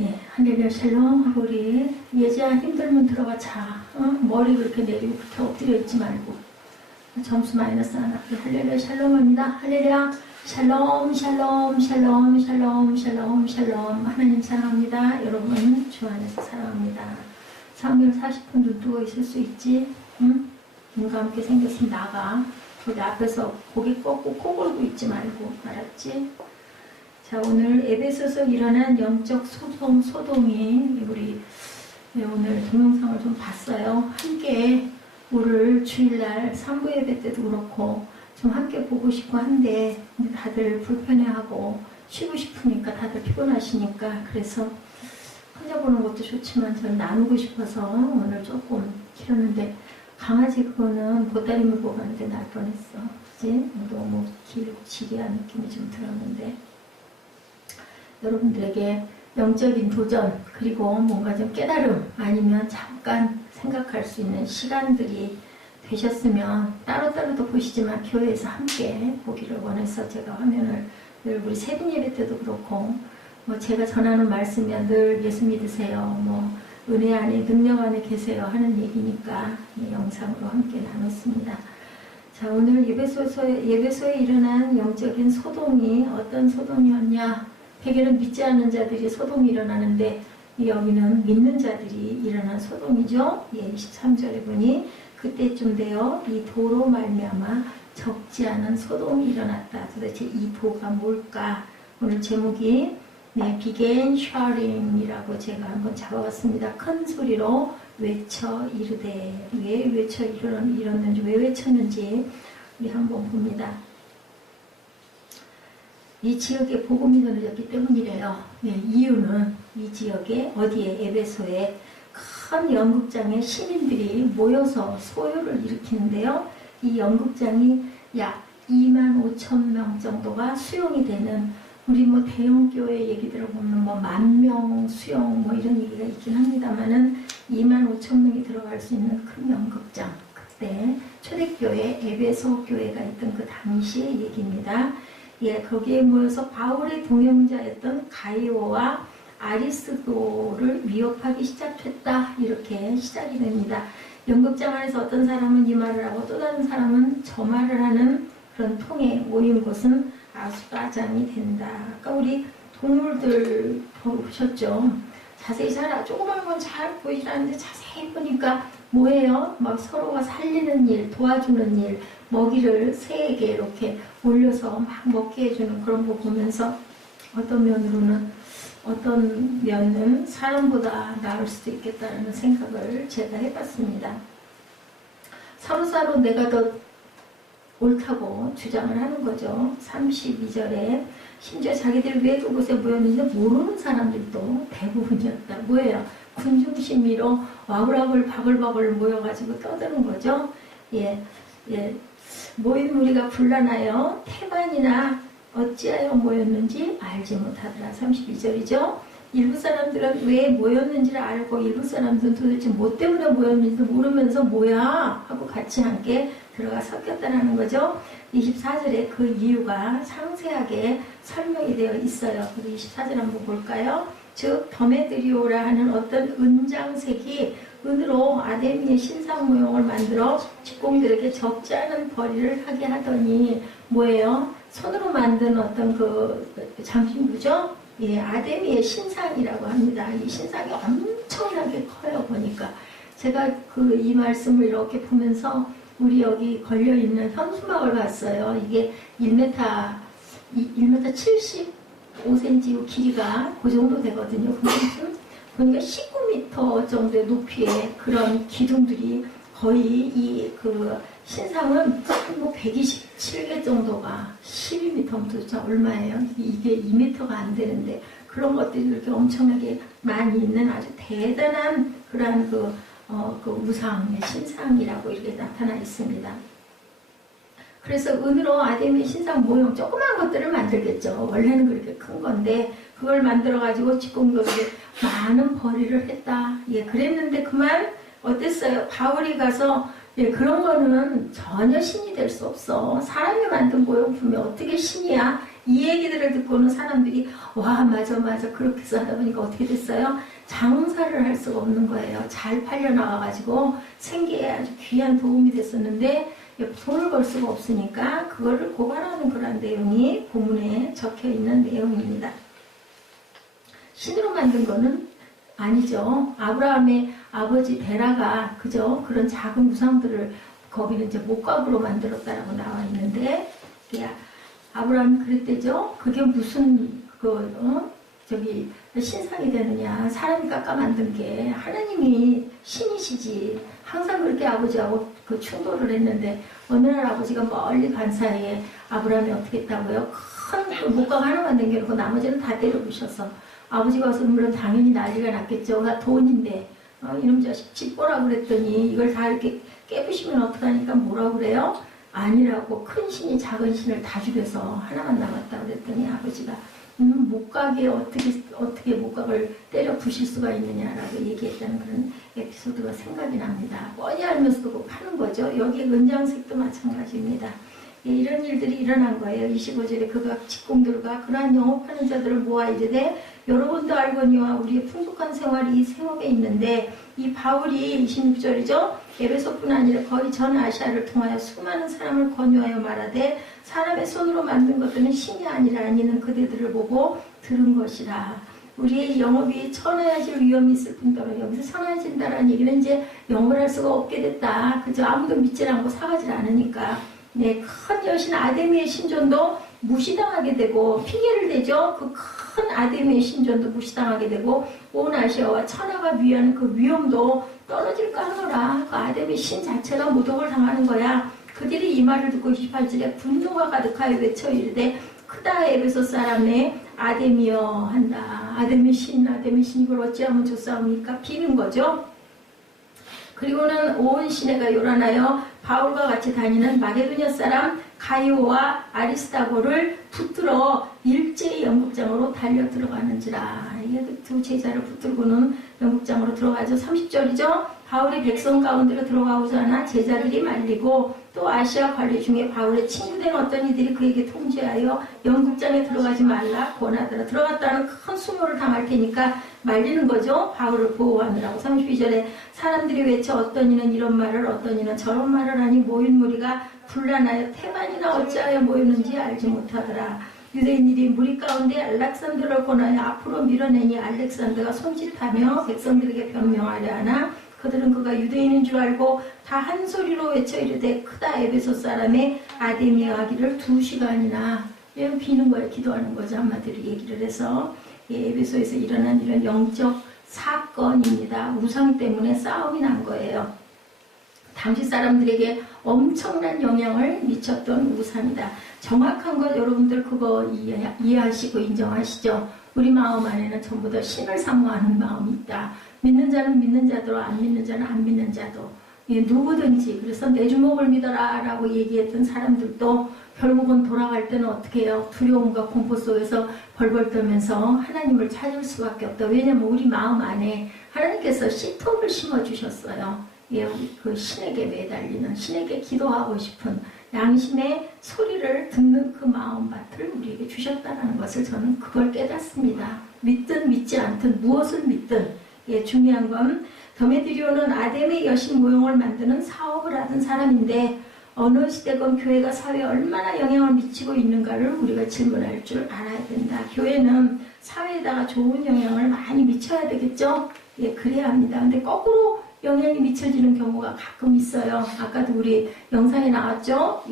예, 할렐루야 샬롬. 우리 예지야 힘들면 들어가 자. 머리 그렇게 내리고 그렇게 엎드려 있지 말고. 점수 마이너스 하나. 할렐루야 샬롬입니다. 할렐루야 샬롬 샬롬 샬롬 샬롬 샬롬 샬롬. 하나님 사랑합니다. 여러분 주 안에서 사랑합니다. 3일 40분 눈 뜨고 있을 수 있지? 응? 눈과 함께 생겼으면 나가. 거기 앞에서 고개 꺾고 코 골고 있지 말고. 알았지? 자, 오늘 에베소서 일어난 영적 소동이 우리 오늘 동영상을 좀 봤어요. 함께 오늘 주일날 3부 예배 때도 그렇고 좀 함께 보고 싶고 한데 다들 불편해하고 쉬고 싶으니까 다들 피곤하시니까 그래서 혼자 보는 것도 좋지만 저는 나누고 싶어서 오늘 조금 길었는데 강아지 그거는 보따리 물고 가는데 날 뻔했어. 그치? 너무 길고 지리한 느낌이 좀 들었는데 여러분들에게 영적인 도전 그리고 뭔가 좀 깨달음 아니면 잠깐 생각할 수 있는 시간들이 되셨으면 따로따로도 보시지만 교회에서 함께 보기를 원해서 제가 화면을 늘 우리 새벽 예배 때도 그렇고 뭐 제가 전하는 말씀이야 늘 예수 믿으세요 뭐 은혜 안에 능력 안에 계세요 하는 얘기니까 이 영상으로 함께 나눴습니다. 자, 오늘 예배소에 일어난 영적인 소동이 어떤 소동이었냐? 대개는 믿지 않는 자들이 소동이 일어나는데 여기는 믿는 자들이 일어난 소동이죠. 예, 23절에 보니 그때쯤 되어 이 도로 말미암아 적지 않은 소동이 일어났다. 도대체 이 도가 뭘까? 오늘 제목이 began shouting이라고 제가 한번 잡아봤습니다. 큰 소리로 외쳐 이르되 왜 외쳐 이뤘는지 왜 외쳤는지 우리 한번 봅니다. 이 지역에 복음이 전해졌기 때문이래요. 네, 이유는 이 지역에 어디에 에베소에 큰 연극장에 시민들이 모여서 소요를 일으키는데요. 이 연극장이 약 25,000명 정도가 수용이 되는 우리 뭐 대형교회 얘기 들어보면 뭐 10,000명 수용 뭐 이런 얘기가 있긴 합니다만은 25,000명이 들어갈 수 있는 큰 연극장. 그때 초대교회 에베소 교회가 있던 그 당시의 얘기입니다. 예, 거기에 모여서 바울의 동행자였던 가이오와 아리스도를 위협하기 시작했다. 이렇게 시작이 됩니다. 연극장 안에서 어떤 사람은 이 말을 하고 또 다른 사람은 저 말을 하는 그런 통에 모인 곳은 아수라장이 된다. 아까 우리 동물들 보셨죠? 자세히 조그만 건 잘 보이지 않는데 자세히 보니까 뭐예요? 막 서로가 살리는 일, 도와주는 일, 먹이를 새에게 이렇게 올려서 막 먹게 해주는 그런 거 보면서 어떤 면은 사람보다 나을 수도 있겠다는 생각을 제가 해봤습니다. 서로 내가 더 옳다고 주장을 하는 거죠. 32절에 심지어 자기들이 왜 그곳에 모였는지 모르는 사람들도 대부분이었다. 뭐예요? 군중심리로 와글와글 바글바글 모여가지고 떠드는 거죠. 예. 모인 무리가 불나나요? 태반이나 어찌하여 모였는지 알지 못하더라. 32절이죠. 일부 사람들은 왜 모였는지를 알고 일부 사람들은 도대체 뭐 때문에 모였는지도 모르면서 뭐야? 하고 같이 함께 들어가 섞였다는 거죠. 24절에 그 이유가 상세하게 설명이 되어 있어요. 우리 24절 한번 볼까요? 즉 더메드리오라 하는 어떤 은장색이 은으로 아데미의 신상 모형을 만들어 직공들에게 적지 않은 벌이를 하게 하더니 뭐예요? 손으로 만든 어떤 그 장신구죠? 예, 아데미의 신상이라고 합니다. 이 신상이 엄청나게 커요. 보니까 제가 이 말씀을 이렇게 보면서 우리 여기 걸려있는 현수막을 봤어요. 이게 1m 75cm 길이가 그 정도 되거든요. 보니까 19m 정도의 높이의 그런 기둥들이 거의 이 신상은 뭐 127개 정도가 12m면 도대체 얼마예요? 이게 2m가 안 되는데 그런 것들이 이렇게 엄청나게 많이 있는 아주 대단한 그러한 우상의 신상이라고 이렇게 나타나 있습니다. 그래서 은으로 아데미의 신상 모형 조그만 것들을 만들겠죠. 원래는 그렇게 큰 건데 그걸 만들어가지고 직공들에게 많은 벌이를 했다. 예, 그랬는데 그만 어땠어요? 바울이 가서 예, 그런 거는 전혀 신이 될 수 없어. 사람이 만든 모형품이 어떻게 신이야? 이 얘기들을 듣고는 사람들이 와 맞아 그렇게 해서 하다 보니까 어떻게 됐어요? 장사를 할 수가 없는 거예요. 잘 팔려나가가지고 생계에 아주 귀한 도움이 됐었는데 돈을 벌 수가 없으니까 그거를 고발하는 그런 내용이 본문에 적혀있는 내용입니다. 신으로 만든 거는 아니죠. 아브라함의 아버지 데라가 그저 그런 작은 우상들을 거기는 이제 목각으로 만들었다라고 나와 있는데, 아브라함이 그랬대죠. 그게 무슨 신상이 되느냐. 사람이 깎아 만든 게 하나님이 신이시지. 항상 그렇게 아버지하고 그 충돌을 했는데 어느 날 아버지가 멀리 간 사이에 아브라함이 어떻게 했다고요? 큰 목각 하나만 남겨놓고 나머지는 다 때려부셔서 아버지가 와서 물론 당연히 난리가 났겠죠. 나 돈인데 이놈 자식 집 보라고 그랬더니 이걸 다 이렇게 깨부시면 어떡하니까 뭐라고 그래요? 아니라고 큰 신이 작은 신을 다 죽여서 하나만 남았다고 그랬더니 아버지가 목각에 어떻게 목각을 때려 부실 수가 있느냐라고 얘기했다는 그런 에피소드가 생각이 납니다. 뻔히 알면서도 꼭 하는 거죠. 여기 은장색도 마찬가지입니다. 이런 일들이 일어난 거예요. 25절에 그가 직공들과 그러한 영업하는 자들을 모아 이르되 여러분도 알거니와 우리의 풍족한 생활이 이 세업에 있는데, 이 바울이 26절이죠. 에베소뿐 아니라 거의 전 아시아를 통하여 수많은 사람을 권유하여 말하되 사람의 손으로 만든 것들은 신이 아니라 이는 그대들을 보고 들은 것이라. 우리의 영업이 천하여질 위험이 있을 뿐더러, 여기서 천하여진다라는 얘기는 이제 영업을 할 수가 없게 됐다. 그저 아무도 믿질 않고 사가질 않으니까. 큰 여신 아데미의 신전도 무시당하게 되고, 핑계를 대죠. 그 큰 아데미의 신전도 무시당하게 되고, 온 아시아와 천하가 위하는 그 위험도 떨어질까 하노라. 그 아데미 신 자체가 모독을 당하는 거야. 그들이 이 말을 듣고 28절에 분노가 가득하여 외쳐 이르되 크다 에베소 사람의 아데미여 한다. 아데미 신 이걸 어찌하면 좋사옵니까? 비는 거죠. 그리고는 온 시내가 요란하여 바울과 같이 다니는 마게도냐 사람 가이오와 아리스타고를 붙들어 일제히 연극장으로 달려 들어가는지라. 이게 두 제자를 붙들고는 연극장으로 들어가죠. 30절이죠. 바울이 백성 가운데로 들어가오자나 제자들이 말리고, 또 아시아 관리 중에 바울의 친구된 어떤 이들이 그에게 통지하여 연극장에 들어가지 말라 권하더라. 들어갔다는 큰 수모를 당할 테니까 말리는 거죠. 바울을 보호하느라고. 32절에 사람들이 외쳐 어떤 이는 이런 말을 어떤 이는 저런 말을 하니 모인 무리가 분란하여 태반이나 어찌하여 모였는지 알지 못하더라. 유대인들이 무리 가운데 알렉산더를 권하여 앞으로 밀어내니 알렉산더가 손짓하며 백성들에게 변명하려 하나 그들은 그가 유대인인 줄 알고 다 한 소리로 외쳐 이르되 크다 에베소 사람의 아데미아 하기를 2시간이나 비는 거예요. 기도하는 거죠. 한마디로 얘기를 해서. 에베소에서 일어난 이런 영적 사건입니다. 우상 때문에 싸움이 난 거예요. 당시 사람들에게 엄청난 영향을 미쳤던 우상이다. 정확한 것 여러분들 그거 이해하시고 인정하시죠? 우리 마음 안에는 전부 다 신을 사모하는 마음이 있다. 믿는 자는 믿는 자대로, 안 믿는 자는 안 믿는 자도. 누구든지. 그래서 내 주먹을 믿어라 라고 얘기했던 사람들도 결국은 돌아갈 때는 어떻게 해요? 두려움과 공포 속에서 벌벌 떨면서 하나님을 찾을 수밖에 없다. 왜냐면 우리 마음 안에 하나님께서 씨톱을 심어주셨어요. 그 신에게 매달리는, 신에게 기도하고 싶은 양심의 소리를 듣는 그 마음밭을 우리에게 주셨다는 것을 저는 그걸 깨닫습니다. 믿든 믿지 않든 무엇을 믿든 중요한 건 데메드리오는 아데미의 여신 모형을 만드는 사업을 하던 사람인데 어느 시대건 교회가 사회에 얼마나 영향을 미치고 있는가를 우리가 질문할 줄 알아야 된다. 교회는 사회에다가 좋은 영향을 많이 미쳐야 되겠죠? 그래야 합니다. 근데 거꾸로 영향이 미쳐지는 경우가 가끔 있어요. 아까도 우리 영상에 나왔죠?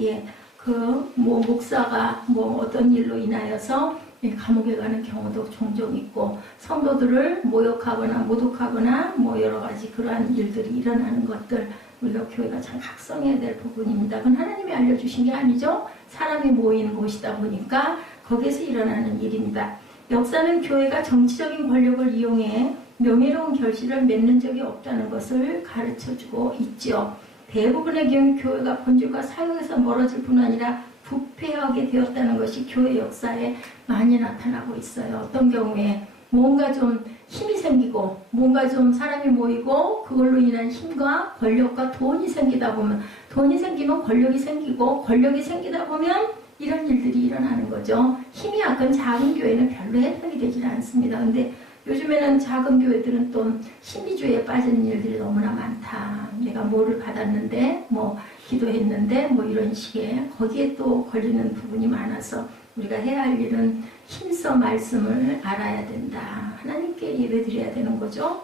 목사가 어떤 일로 인하여서 감옥에 가는 경우도 종종 있고, 성도들을 모욕하거나 모독하거나 여러 가지 그러한 일들이 일어나는 것들, 우리가 교회가 참 각성해야 될 부분입니다. 그건 하나님이 알려주신 게 아니죠. 사람이 모이는 곳이다 보니까 거기에서 일어나는 일입니다. 역사는 교회가 정치적인 권력을 이용해 명예로운 결실을 맺는 적이 없다는 것을 가르쳐주고 있죠. 대부분의 경우 교회가 본질과 사역에서 멀어질 뿐 아니라 부패하게 되었다는 것이 교회 역사에 많이 나타나고 있어요. 어떤 경우에 뭔가 좀 힘이 생기고 뭔가 좀 사람이 모이고 그걸로 인한 힘과 권력과 돈이 생기다 보면, 돈이 생기면 권력이 생기고 권력이 생기다 보면 이런 일들이 일어나는 거죠. 힘이 약한 작은 교회는 별로 해당이 되질 않습니다. 근데 요즘에는 작은 교회들은 또 신비주의에 빠지는 일들이 너무나 많다. 내가 뭐를 받았는데, 뭐 기도했는데, 뭐 이런 식의 거기에 또 걸리는 부분이 많아서 우리가 해야 할 일은 힘써 말씀을 알아야 된다. 하나님께 예배드려야 되는 거죠.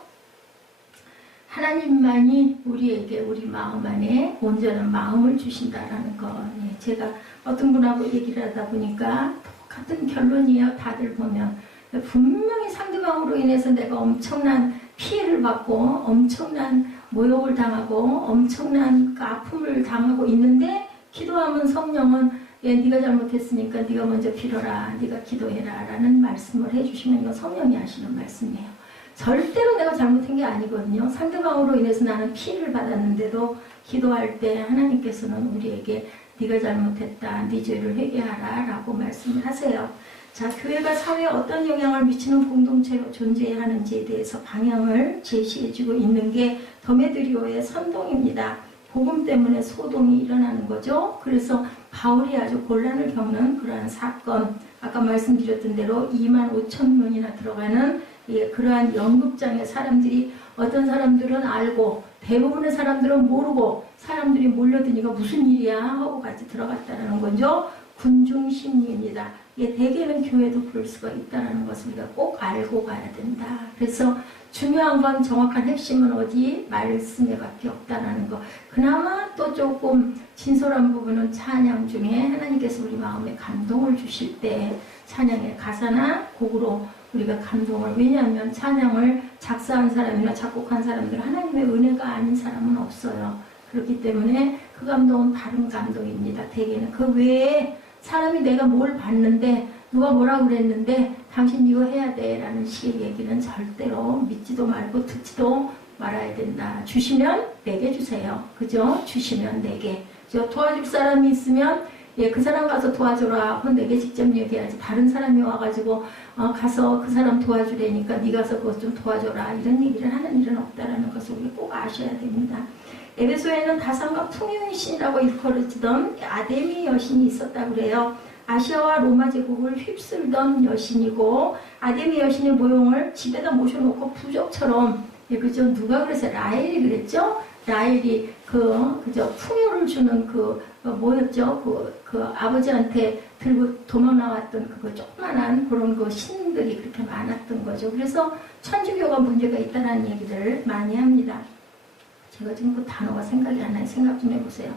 하나님만이 우리에게 우리 마음 안에 온전한 마음을 주신다라는 거. 제가 어떤 분하고 얘기를 하다 보니까 똑같은 결론이에요. 다들 보면 분명히 상대방으로 인해서 내가 엄청난 피해를 받고 엄청난 모욕을 당하고 엄청난 그 아픔을 당하고 있는데 기도하면 성령은 네가 잘못했으니까 네가 먼저 빌어라, 네가 기도해라 라는 말씀을 해주시면 이건 성령이 하시는 말씀이에요. 절대로 내가 잘못한 게 아니거든요. 상대방으로 인해서 나는 피해를 받았는데도 기도할 때 하나님께서는 우리에게 네가 잘못했다, 네 죄를 회개하라 라고 말씀을 하세요. 자, 교회가 사회에 어떤 영향을 미치는 공동체로 존재해야 하는지에 대해서 방향을 제시해주고 있는 게 더메드리오의 선동입니다. 복음 때문에 소동이 일어나는 거죠. 그래서 바울이 아주 곤란을 겪는 그러한 사건, 아까 말씀드렸던 대로 25,000명이나 들어가는 그러한 연극장의 사람들이 어떤 사람들은 알고 대부분의 사람들은 모르고 사람들이 몰려드니까 무슨 일이야 하고 같이 들어갔다는 거죠. 군중심리입니다. 대개는 교회도 그럴 수가 있다는 것을 우리가 꼭 알고 가야 된다. 그래서 중요한 건 정확한 핵심은 어디? 말씀에 밖에 없다는 거. 그나마 또 조금 진솔한 부분은 찬양 중에 하나님께서 우리 마음에 감동을 주실 때 찬양의 가사나 곡으로 우리가 감동을, 왜냐하면 찬양을 작사한 사람이나 작곡한 사람들 하나님의 은혜가 아닌 사람은 없어요. 그렇기 때문에 그 감동은 다른 감동입니다. 대개는 그 외에 사람이 내가 뭘 봤는데 누가 뭐라 그랬는데 당신 이거 해야 돼 라는 식의 얘기는 절대로 믿지도 말고 듣지도 말아야 된다. 주시면 내게 주세요. 그죠? 주시면 내게. 도와줄 사람이 있으면 그 사람 가서 도와줘라. 그건 내게 직접 얘기해야지. 다른 사람이 와가지고 가서 그 사람 도와주려니까 네 가서 그것 좀 도와줘라. 이런 얘기를 하는 일은 없다라는 것을 우리 꼭 아셔야 됩니다. 에베소에는 다산과 풍요의 신이라고 일컬어지던 아데미 여신이 있었다고 그래요. 아시아와 로마 제국을 휩쓸던 여신이고 아데미 여신의 모형을 집에다 모셔놓고 부적처럼 그죠? 누가 그랬어요? 라헬이 그랬죠? 라헬이 그저 풍요를 주는 뭐였죠? 그 아버지한테 들고 도망 나왔던 그거 조그만한 그런 그 신들이 그렇게 많았던 거죠. 그래서 천주교가 문제가 있다는 얘기를 많이 합니다. 제가 지금 그 단어가 생각이 안 나요. 생각 좀 해보세요.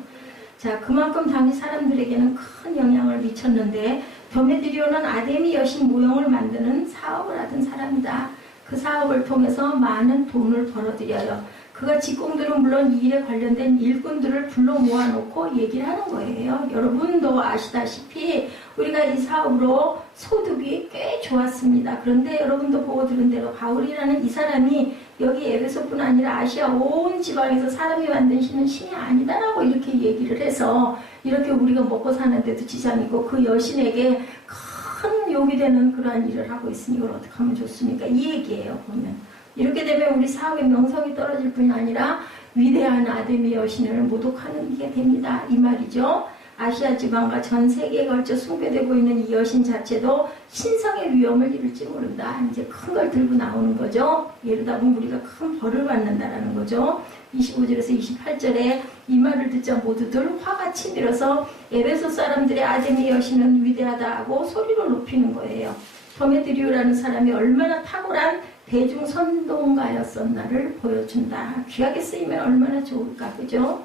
자, 그만큼 당시 사람들에게는 큰 영향을 미쳤는데 더메드리오는 아데미 여신 모형을 만드는 사업을 하던 사람이다. 그 사업을 통해서 많은 돈을 벌어들여요. 그가 직공들은 물론 이 일에 관련된 일꾼들을 불러 모아놓고 얘기를 하는 거예요. 여러분도 아시다시피 우리가 이 사업으로 소득이 꽤 좋았습니다. 그런데 여러분도 보고 들은 대로 바울이라는 이 사람이 여기 에베소뿐 아니라 아시아 온 지방에서 사람이 만든 신은 신이 아니다라고 이렇게 얘기를 해서 이렇게 우리가 먹고 사는데도 지장이고 그 여신에게 큰 욕이 되는 그러한 일을 하고 있으니 이걸 어떻게 하면 좋습니까? 이 얘기예요. 보면 이렇게 되면 우리 사업의 명성이 떨어질 뿐 아니라 위대한 아데미 여신을 모독하는 게 됩니다. 이 말이죠. 아시아 지방과 전 세계에 걸쳐 숭배되고 있는 이 여신 자체도 신성의 위험을 이룰지 모른다. 이제 큰 걸 들고 나오는 거죠. 이러다 보면 우리가 큰 벌을 받는다라는 거죠. 25절에서 28절에 이 말을 듣자 모두들 화가 치밀어서 에베소 사람들의 아데미 여신은 위대하다 하고 소리를 높이는 거예요. 더메드리오라는 사람이 얼마나 탁월한 대중선동가였었나를 보여준다. 귀하게 쓰이면 얼마나 좋을까, 그죠?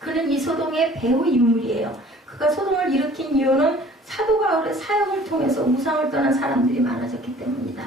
그는 이 소동의 배후 인물이에요. 그가 소동을 일으킨 이유는 사도 바울의 사역을 통해서 우상을 떠난 사람들이 많아졌기 때문이다.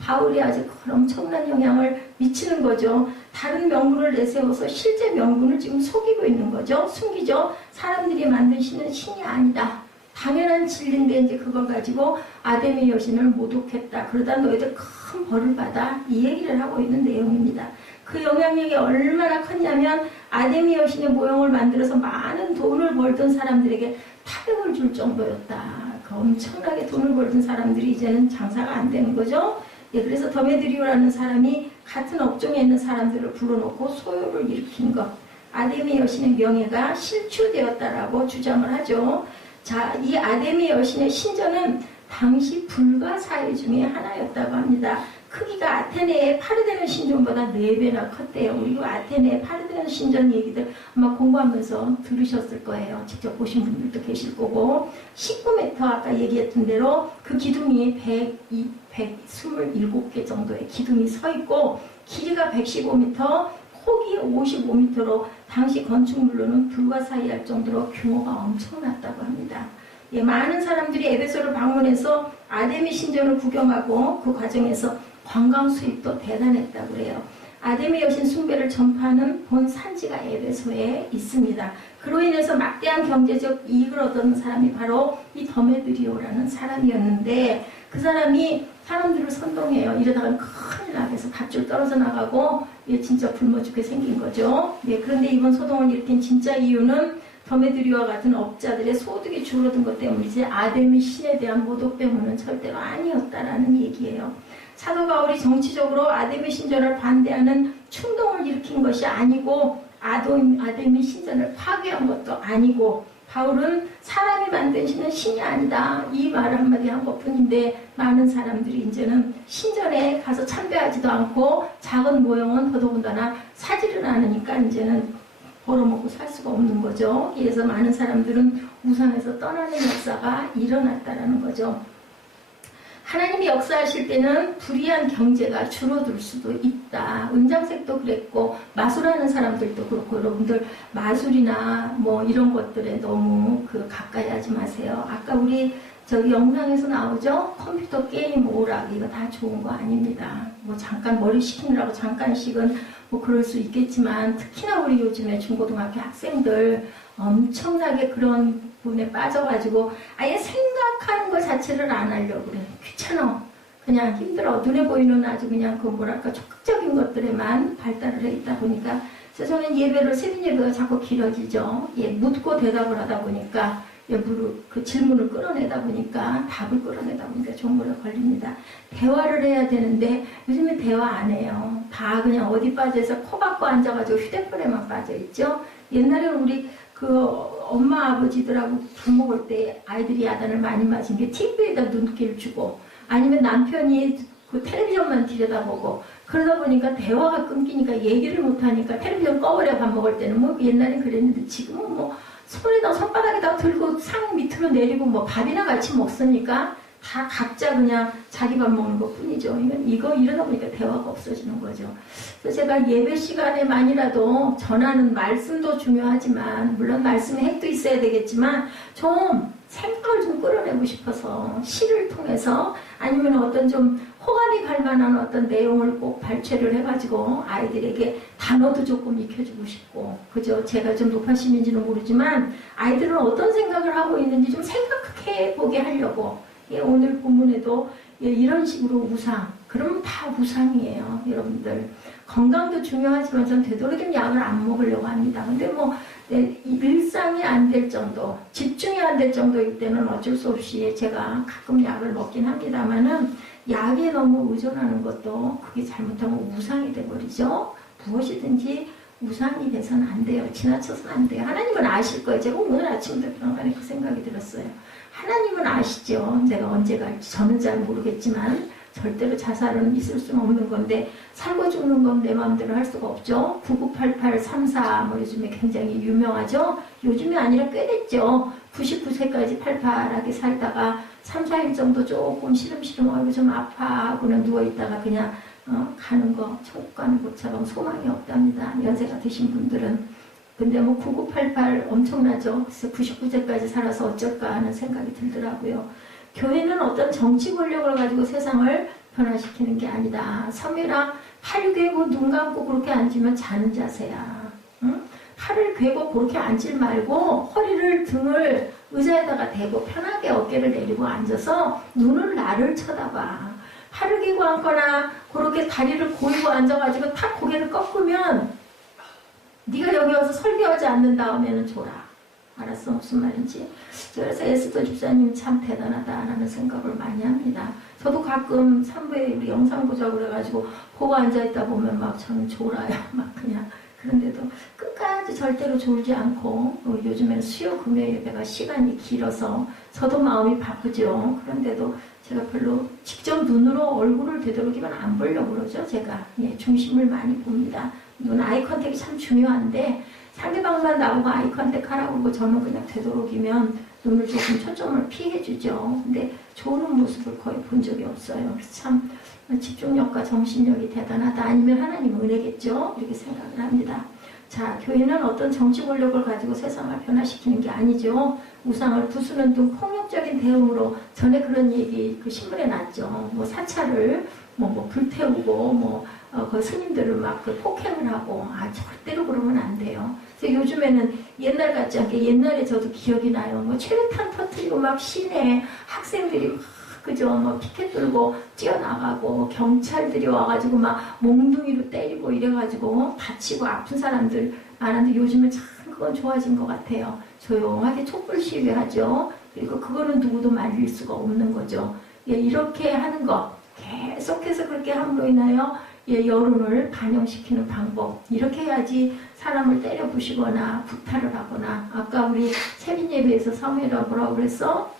바울이 아주 엄청난 영향을 미치는 거죠. 다른 명분을 내세워서 실제 명분을 지금 속이고 있는 거죠. 숨기죠. 사람들이 만든 신은 신이 아니다. 당연한 진리인데 이제 그걸 가지고 아데미 여신을 모독했다. 그러다 너희들 큰 벌을 받아. 이 얘기를 하고 있는 내용입니다. 그 영향력이 얼마나 컸냐면 아데미 여신의 모형을 만들어서 많은 돈을 벌던 사람들에게 타격을 줄 정도였다. 그 엄청나게 돈을 벌던 사람들이 이제는 장사가 안 되는 거죠. 그래서 더메드리오라는 사람이 같은 업종에 있는 사람들을 불러놓고 소요를 일으킨 것. 아데미 여신의 명예가 실추되었다라고 주장을 하죠. 자, 이 아데미 여신의 신전은 당시 불가사의 중에 하나였다고 합니다. 크기가 아테네의 파르데논 신전보다 4배나 컸대요. 그리고 아테네의 파르데논 신전 얘기들 아마 공부하면서 들으셨을 거예요. 직접 보신 분들도 계실 거고 19m 아까 얘기했던 대로 그 기둥이 127개 정도의 기둥이 서 있고 길이가 115m, 폭이 55m로 당시 건축물로는 불가사의할 정도로 규모가 엄청났다고 합니다. 예, 많은 사람들이 에베소를 방문해서 아데미 신전을 구경하고 그 과정에서 관광 수입도 대단했다고 그래요. 아데미 여신 숭배를 전파하는 본 산지가 에베소에 있습니다. 그로 인해서 막대한 경제적 이익을 얻은 사람이 바로 이 더메드리오라는 사람이었는데 그 사람이 사람들을 선동해요. 이러다가 큰일 나게서 밧줄 떨어져 나가고 예, 진짜 굶어 죽게 생긴 거죠. 예, 그런데 이번 소동을 일으킨 진짜 이유는 더메드리오와 같은 업자들의 소득이 줄어든 것 때문이지 아데미 신에 대한 모독 때문은 절대로 아니었다라는 얘기예요. 사도 바울이 정치적으로 아데미 신전을 반대하는 충동을 일으킨 것이 아니고 아데미 신전을 파괴한 것도 아니고 바울은 사람이 만든 신은 신이 아니다 이 말을 한마디 한 것뿐인데 많은 사람들이 이제는 신전에 가서 참배하지도 않고 작은 모형은 더더군다나 사지를 않으니까 이제는 벌어먹고 살 수가 없는 거죠. 그래서 많은 사람들은 우상에서 떠나는 역사가 일어났다라는 거죠. 하나님이 역사하실 때는 불의한 경제가 줄어들 수도 있다. 은장색도 그랬고 마술하는 사람들도 그렇고 여러분들 마술이나 뭐 이런 것들에 너무 가까이 하지 마세요. 아까 우리 저기 영상에서 나오죠? 컴퓨터 게임 오락 이거 다 좋은 거 아닙니다. 뭐 잠깐 머리 식히느라고 잠깐씩은 뭐 그럴 수 있겠지만 특히나 우리 요즘에 중고등학교 학생들 엄청나게 그런 분에 빠져가지고 아예 생각하는 것 자체를 안 하려고 그래. 귀찮아. 그냥 힘들어. 눈에 보이는 아주 그냥 그 뭐랄까 적극적인 것들에만 발달을 해 있다 보니까 그래서 저는 세빈 예배가 자꾸 길어지죠. 예, 묻고 대답을 하다 보니까 그 질문을 끌어내다 보니까 답을 끌어내다 보니까 좀 오래 걸립니다. 대화를 해야 되는데 요즘에 대화 안 해요. 다 그냥 어디 빠져서 코 박고 앉아가지고 휴대폰에만 빠져있죠. 옛날에는 우리 그 엄마 아버지들하고 밥 먹을 때 아이들이 야단을 많이 맞은 게 TV에다 눈길 주고 아니면 남편이 그 텔레비전만 들여다보고 그러다 보니까 대화가 끊기니까 얘기를 못하니까 텔레비전 꺼버려 밥 먹을 때는 뭐 옛날엔 그랬는데 지금은 뭐 손바닥에다 들고 상 밑으로 내리고 뭐 밥이나 같이 먹으니까 다 각자 그냥 자기 밥 먹는 것 뿐이죠. 이러다 보니까 대화가 없어지는 거죠. 그래서 제가 예배 시간에만이라도 전하는 말씀도 중요하지만 물론 말씀의 핵도 있어야 되겠지만 좀 생각을 좀 끌어내고 싶어서 시를 통해서 아니면 어떤 좀 호감이 갈 만한 어떤 내용을 꼭 발췌를 해가지고 아이들에게 단어도 조금 익혀주고 싶고 그죠? 제가 좀 높아심인지는 모르지만 아이들은 어떤 생각을 하고 있는지 좀 생각해 보게 하려고 예, 오늘 본문에도 예, 이런 식으로 우상 그러면 다 우상이에요. 여러분들 건강도 중요하지만 전 되도록이면 약을 안 먹으려고 합니다. 근데 뭐 일상이 안 될 정도 집중이 안 될 정도일 때는 어쩔 수 없이 제가 가끔 약을 먹긴 합니다만은 약에 너무 의존하는 것도 그게 잘못하면 우상이 돼버리죠. 무엇이든지 우상이 돼서는 안 돼요. 지나쳐서는 안 돼요. 하나님은 아실 거예요. 제가 오늘 아침부터 그런간에 그 생각이 들었어요. 하나님은 아시죠. 내가 언제 갈지 저는 잘 모르겠지만 절대로 자살은 있을 수는 없는 건데 살고 죽는 건 내 마음대로 할 수가 없죠. 998834 뭐 요즘에 굉장히 유명하죠. 요즘이 아니라 꽤 됐죠. 99세까지 팔팔하게 살다가 3, 4일 정도 조금 시름시름 좀 아파하고는 누워있다가 그냥 가는 거 천국 가는 것처럼 소망이 없답니다. 연세가 드신 분들은. 근데 뭐 9988 엄청나죠. 그래서 99세까지 살아서 어쩔까 하는 생각이 들더라고요. 교회는 어떤 정치 권력을 가지고 세상을 변화시키는 게 아니다. 섬이라 팔 괴고 눈 감고 그렇게 앉으면 자는 자세야. 응? 팔을 괴고 그렇게 앉지 말고 허리를 등을 의자에다가 대고 편하게 어깨를 내리고 앉아서 눈을 나를 쳐다봐. 팔을 괴고 앉거나 그렇게 다리를 고이고 앉아가지고 탁 고개를 꺾으면 네가 여기 와서 설교하지 않는 다음에는 줘라. 알았어? 무슨 말인지. 그래서 에스더 집사님 참 대단하다라는 생각을 많이 합니다. 저도 가끔 3부에 우리 영상 보자고 그래가지고 보고 앉아있다 보면 막 저는 졸아요. 막 그냥. 그런데도 끝까지 낮에 절대로 졸지 않고 요즘에는 수요 금요 예배가 시간이 길어서 저도 마음이 바쁘죠. 그런데도 제가 별로 직접 눈으로 얼굴을 되도록이면 안 보려고 그러죠. 제가 중심을 많이 봅니다. 눈 아이 컨택이 참 중요한데 상대방만 나보고 아이 컨택 하라고 그러고 저는 그냥 되도록이면 눈을 조금 초점을 피해주죠. 근데 좋은 모습을 거의 본 적이 없어요. 그래서 참 집중력과 정신력이 대단하다. 아니면 하나님 은혜겠죠. 이렇게 생각을 합니다. 자, 교회는 어떤 정치 권력을 가지고 세상을 변화시키는 게 아니죠. 우상을 부수는 등 폭력적인 대응으로 전에 그런 얘기 그 신문에 났죠. 뭐 사찰을 불태우고 그 스님들을 막 그 폭행을 하고 절대로 그러면 안 돼요. 그래서 요즘에는 옛날 같지 않게 옛날에 저도 기억이 나요. 뭐 최루탄 터뜨리고 막 시내 학생들이 그죠? 피켓 들고 뛰어나가고 경찰들이 와가지고 막 몽둥이로 때리고 이래가지고 다치고 아픈 사람들 많은데 요즘은 참 그건 좋아진 것 같아요. 조용하게 촛불 시위하죠. 그리고 그거는 누구도 말릴 수가 없는 거죠. 이렇게 하는 거 계속해서 그렇게 함으로 인하여 여론을 반영시키는 방법 이렇게 해야지 사람을 때려 부시거나 구타를 하거나 아까 우리 세빈 예배에서 사무엘이라고 뭐라고 그랬어?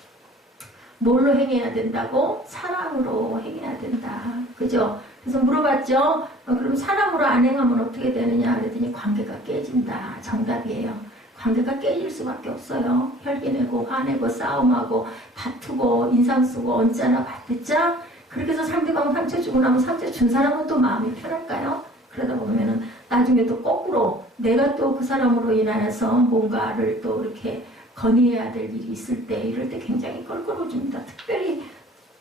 뭘로 행해야 된다고? 사랑으로 행해야 된다. 그죠? 그래서 물어봤죠? 그럼 사랑으로 안 행하면 어떻게 되느냐? 그랬더니 관계가 깨진다. 정답이에요. 관계가 깨질 수밖에 없어요. 혈기내고 화내고 싸움하고 다투고 인상 쓰고 언짢아 받듣자 그렇게 해서 상대방 상처 주고 나면 상처 준 사람은 또 마음이 편할까요? 그러다 보면은 나중에 또 거꾸로 내가 또 그 사람으로 인하여서 뭔가를 또 이렇게 건의해야 될 일이 있을 때 이럴 때 굉장히 껄끄러워집니다. 특별히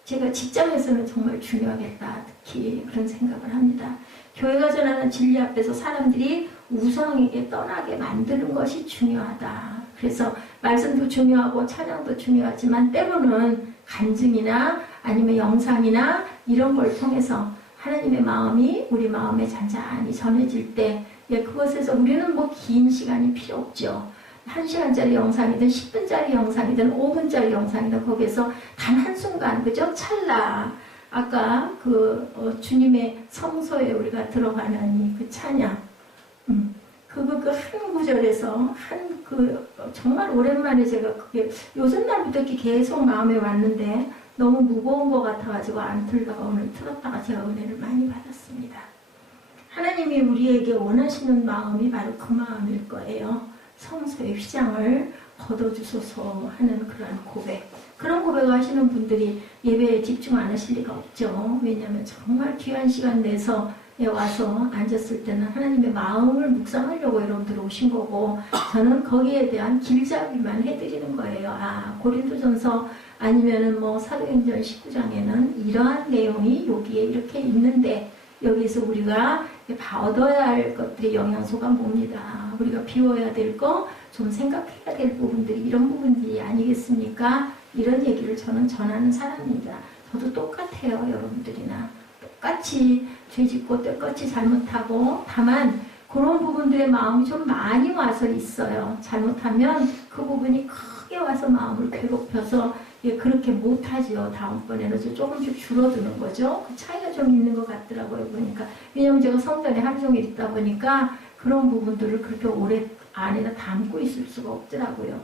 제가 직장에서는 정말 중요하겠다. 특히 그런 생각을 합니다. 교회가 전하는 진리 앞에서 사람들이 우상에게 떠나게 만드는 것이 중요하다. 그래서 말씀도 중요하고 찬양도 중요하지만 때로는 간증이나 아니면 영상이나 이런 걸 통해서 하나님의 마음이 우리 마음에 잔잔히 전해질 때 그것에서 우리는 긴 시간이 필요 없죠. 1시간짜리 영상이든 10분짜리 영상이든 5분짜리 영상이든 거기에서 단 한순간 그죠? 찰나 아까 주님의 성소에 우리가 들어가는 그 찬양 그거 그 한 구절에서 정말 오랜만에 제가 그게 요즘 날부터 이렇게 계속 마음에 왔는데 너무 무거운 것 같아가지고 안 틀다가 오늘 틀었다가 제가 은혜를 많이 받았습니다. 하나님이 우리에게 원하시는 마음이 바로 그 마음일 거예요. 성소의 휘장을 걷어주소서 하는 그런 고백. 그런 고백을 하시는 분들이 예배에 집중 안 하실 리가 없죠. 왜냐하면 정말 귀한 시간 내서 와서 앉았을 때는 하나님의 마음을 묵상하려고 여러분들 오신 거고 저는 거기에 대한 길잡이만 해드리는 거예요. 고린도전서 아니면은 사도행전 19장에는 이러한 내용이 여기에 이렇게 있는데 여기서 우리가 얻어야 할 것들의 영양소가 뭡니다. 우리가 비워야 될 거, 좀 생각해야 될 부분들이 이런 부분들이 아니겠습니까? 이런 얘기를 저는 전하는 사람입니다. 저도 똑같아요. 여러분들이나. 똑같이 죄짓고 똑같이 잘못하고 다만 그런 부분들의 마음이 좀 많이 와서 있어요. 잘못하면 그 부분이 크게 와서 마음을 괴롭혀서 그렇게 못하죠. 다음번에는 조금씩 줄어드는 거죠. 그 차이가 좀 있는 것 같더라고요. 보니까. 왜냐면 제가 성전에 하루 종일 있다 보니까 그런 부분들을 그렇게 오래 안에다 담고 있을 수가 없더라고요.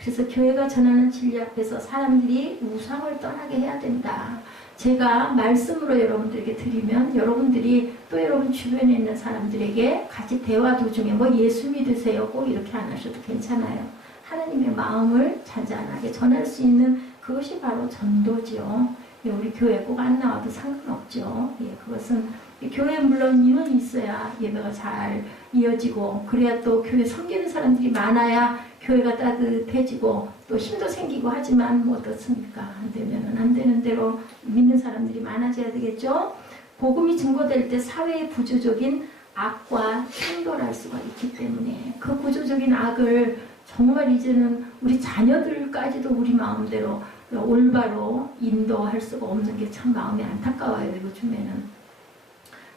그래서 교회가 전하는 진리 앞에서 사람들이 우상을 떠나게 해야 된다. 제가 말씀으로 여러분들에게 드리면 여러분들이 또 여러분 주변에 있는 사람들에게 같이 대화 도중에 예수 믿으세요. 꼭 이렇게 안 하셔도 괜찮아요. 하나님의 마음을 잔잔하게 전할 수 있는 그것이 바로 전도죠. 우리 교회 꼭 안 나와도 상관없죠. 그것은 교회에 물론 인원이 있어야 예배가 잘 이어지고 그래야 또 교회 섬기는 사람들이 많아야 교회가 따뜻해지고 또 힘도 생기고 하지만 어떻습니까? 안 되면은 안 되는 대로 믿는 사람들이 많아져야 되겠죠. 복음이 증거될 때 사회의 구조적인 악과 충돌할 수가 있기 때문에 그 구조적인 악을 정말 이제는 우리 자녀들까지도 우리 마음대로 올바로 인도할 수가 없는 게 참 마음이 안타까워요. 요즘에는.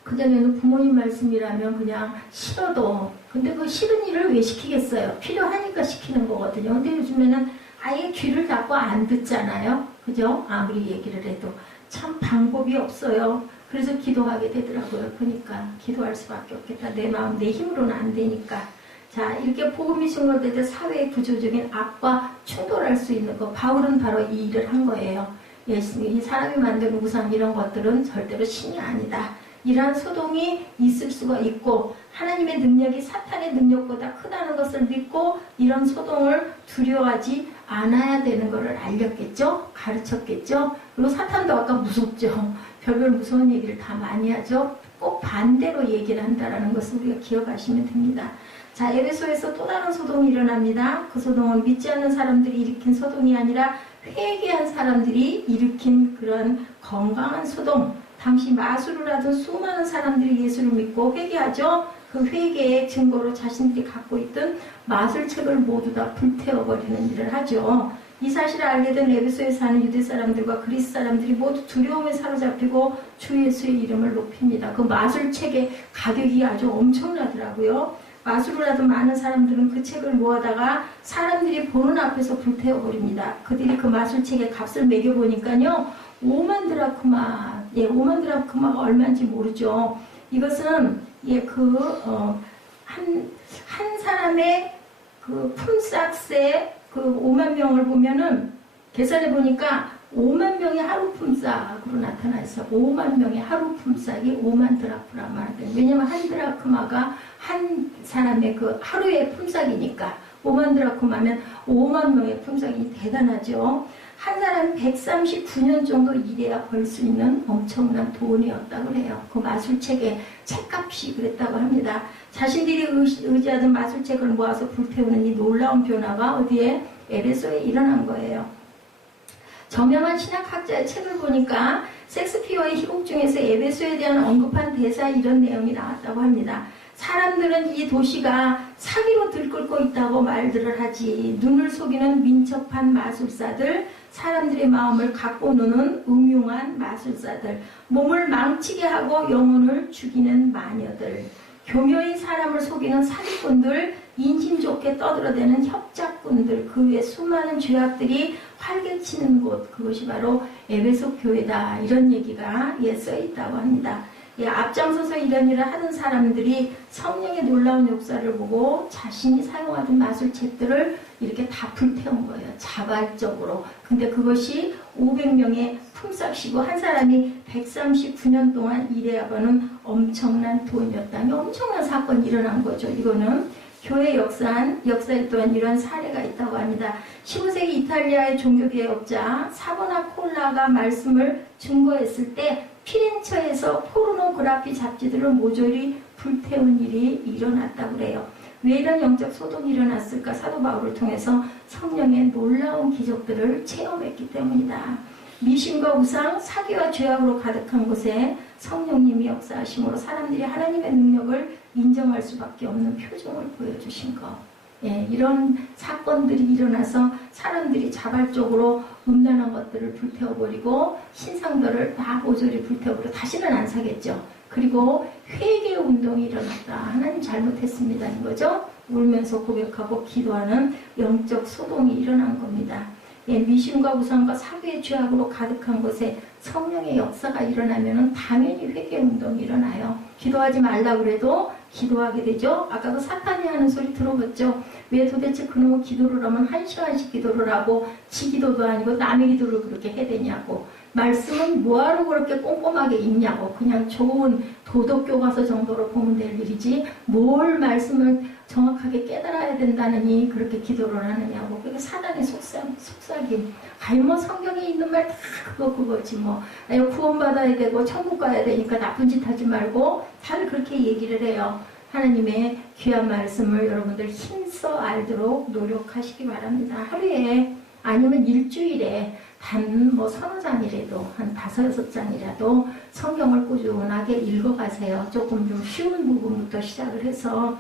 그전에는 부모님 말씀이라면 그냥 싫어도 근데 그 싫은 일을 왜 시키겠어요? 필요하니까 시키는 거거든요. 근데 요즘에는 아예 귀를 닫고 안 듣잖아요. 그죠? 아무리 얘기를 해도 참 방법이 없어요. 그래서 기도하게 되더라고요. 그러니까 기도할 수밖에 없겠다. 내 마음 내 힘으로는 안 되니까. 자, 이렇게 복음이 증거될 때 사회의 구조적인 악과 충돌할 수 있는 거. 바울은 바로 이 일을 한 거예요. 이 사람이 만든 우상 이런 것들은 절대로 신이 아니다. 이러한 소동이 있을 수가 있고 하나님의 능력이 사탄의 능력보다 크다는 것을 믿고 이런 소동을 두려워하지 않아야 되는 것을 알렸겠죠? 가르쳤겠죠? 그리고 사탄도 아까 무섭죠? 별별 무서운 얘기를 다 많이 하죠? 꼭 반대로 얘기를 한다는 것을 우리가 기억하시면 됩니다. 자, 에베소에서 또 다른 소동이 일어납니다. 그 소동은 믿지 않는 사람들이 일으킨 소동이 아니라 회개한 사람들이 일으킨 그런 건강한 소동. 당시 마술을 하던 수많은 사람들이 예수를 믿고 회개하죠. 그 회개의 증거로 자신들이 갖고 있던 마술책을 모두 다 불태워버리는 일을 하죠. 이 사실을 알게 된 에베소에 사는 유대 사람들과 그리스 사람들이 모두 두려움에 사로잡히고 주 예수의 이름을 높입니다. 그 마술책의 가격이 아주 엄청나더라고요. 마술을 하던 많은 사람들은 그 책을 모아다가 사람들이 보는 앞에서 불태워버립니다. 그들이 그 마술책의 값을 매겨보니까요. 5만 드라크마, 5만 드라크마가 얼마인지 모르죠. 이것은 한 사람의 그 품삯에 그 5만 명을 보면은 계산해 보니까 5만 명의 하루 품삯으로 나타나 있어. 5만 명의 하루 품삯이 5만 드라크마가 돼. 왜냐면 한 드라크마가 한 사람의 그 하루의 품삯이니까 5만 드라크마면 5만 명의 품삯이 대단하죠. 한 사람이 139년 정도 일해야 벌 수 있는 엄청난 돈이었다고 해요. 그 마술책의 책값이 그랬다고 합니다. 자신들이 의지하던 마술책을 모아서 불태우는 이 놀라운 변화가 어디에? 에베소에 일어난 거예요. 저명한 신학학자의 책을 보니까 섹스피어의 희곡 중에서 에베소에 대한 언급한 대사에 이런 내용이 나왔다고 합니다. 사람들은 이 도시가 사기로 들끓고 있다고 말들을 하지. 눈을 속이는 민첩한 마술사들, 사람들의 마음을 갖고 노는 음흉한 마술사들, 몸을 망치게 하고 영혼을 죽이는 마녀들, 교묘히 사람을 속이는 사기꾼들, 인심 좋게 떠들어대는 협작꾼들, 그 외 수많은 죄악들이 활개치는 곳, 그것이 바로 에베소 교회다. 이런 얘기가 써 있다고 합니다. 앞장서서 이런 일을 하는 사람들이 성령의 놀라운 역사를 보고 자신이 사용하던 마술책들을 이렇게 다 불태운 거예요. 자발적으로. 근데 그것이 500명의 품삯이고 한 사람이 139년 동안 일해야 버는 엄청난 돈이었다니 엄청난 사건이 일어난 거죠. 이거는 교회 역사에 또한 이런 사례가 있다고 합니다. 15세기 이탈리아의 종교개혁자 사보나콜라가 말씀을 증거했을 때 피렌체에서 포르노그라피 잡지들을 모조리 불태운 일이 일어났다고 그래요. 왜 이런 영적 소동이 일어났을까? 사도 바울을 통해서 성령의 놀라운 기적들을 체험했기 때문이다. 미신과 우상, 사기와 죄악으로 가득한 곳에 성령님이 역사하심으로 사람들이 하나님의 능력을 인정할 수밖에 없는 표정을 보여주신 것. 이런 사건들이 일어나서 사람들이 자발적으로 음란한 것들을 불태워버리고 신상들을 다 모조리 불태워버리고 다시는 안 사겠죠. 그리고 회개 운동이 일어났다. 하나님 잘못했습니다. 이거죠. 울면서 고백하고 기도하는 영적 소동이 일어난 겁니다. 미신과 우상과 사기의 죄악으로 가득한 곳에 성령의 역사가 일어나면 당연히 회개 운동이 일어나요. 기도하지 말라고 그래도 기도하게 되죠. 아까 그 사탄이 하는 소리 들어봤죠. 왜 도대체 그놈의 기도를 하면 1시간씩 기도를 하고 지 기도도 아니고 남의 기도를 그렇게 해야 되냐고. 말씀은 뭐하러 그렇게 꼼꼼하게 읽냐고. 그냥 좋은 도덕교과서 정도로 보면 될 일이지 뭘 말씀을 정확하게 깨달아야 된다느니 그렇게 기도를 하느냐고. 그게 사단의 속삭임. 아니 뭐 성경에 있는 말 다 그거지 뭐. 구원받아야 되고 천국 가야 되니까 나쁜 짓 하지 말고 다들 그렇게 얘기를 해요. 하나님의 귀한 말씀을 여러분들 힘써 알도록 노력하시기 바랍니다. 하루에 아니면 일주일에 단 뭐 서너 장이라도 한 5-6장이라도 성경을 꾸준하게 읽어가세요. 조금 좀 쉬운 부분부터 시작을 해서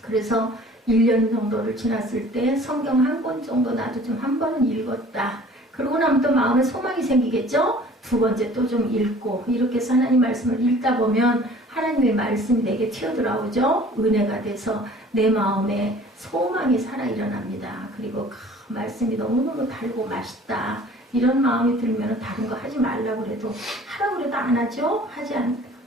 그래서 1년 정도를 지났을 때 성경 한 권 정도 나도 좀 한 번은 읽었다. 그러고 나면 또 마음에 소망이 생기겠죠? 두 번째 또 좀 읽고 이렇게 해서 하나님 말씀을 읽다 보면 하나님의 말씀이 내게 튀어들어오죠. 은혜가 돼서 내 마음에 소망이 살아 일어납니다. 그리고 말씀이 너무너무 달고 맛있다. 이런 마음이 들면 다른 거 하지 말라고 그래도 하라고 그래도 안 하죠.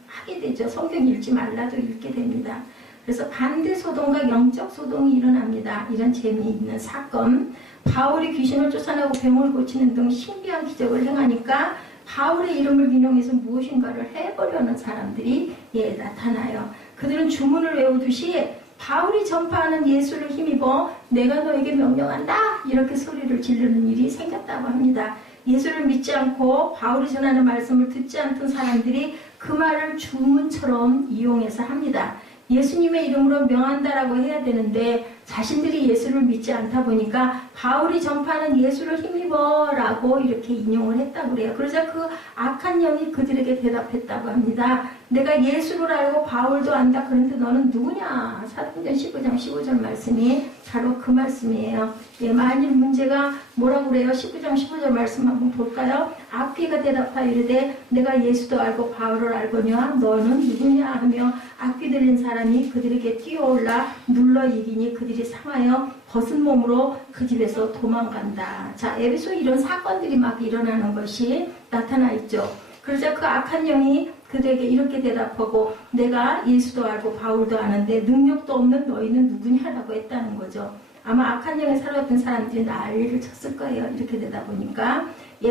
하게 되죠. 성경 읽지 말라도 읽게 됩니다. 그래서 반대 소동과 영적 소동이 일어납니다. 이런 재미있는 사건. 바울이 귀신을 쫓아내고 병을 고치는 등 신비한 기적을 행하니까 바울의 이름을 인용해서 무엇인가를 해보려는 사람들이 나타나요. 그들은 주문을 외우듯이 바울이 전파하는 예수를 힘입어 내가 너에게 명령한다 이렇게 소리를 지르는 일이 생겼다고 합니다. 예수를 믿지 않고 바울이 전하는 말씀을 듣지 않던 사람들이 그 말을 주문처럼 이용해서 합니다. 예수님의 이름으로 명한다라고 해야 되는데 자신들이 예수를 믿지 않다 보니까 바울이 전파하는 예수를 힘입어 라고 이렇게 인용을 했다고 그래요. 그러자 그 악한 영이 그들에게 대답했다고 합니다. 내가 예수를 알고 바울도 안다. 그런데 너는 누구냐? 사도행전 19장 15절 말씀이 바로 그 말씀이에요. 만일 문제가 뭐라고 그래요? 19장 15절 말씀 한번 볼까요? 악귀가 대답하여 이르되 내가 예수도 알고 바울을 알거니와 너는 누구냐 하며 악귀 들린 사람이 그들에게 뛰어올라 눌러 이기니 그들이 상하여 벗은 몸으로 그 집에서 도망간다. 자, 에베소에 이런 사건들이 막 일어나는 것이 나타나 있죠. 그러자 그 악한 영이 그들에게 이렇게 대답하고 내가 예수도 알고 바울도 아는데 능력도 없는 너희는 누구냐라고 했다는 거죠. 아마 악한 영에 사로잡힌 사람들이 난리를 쳤을 거예요. 이렇게 되다 보니까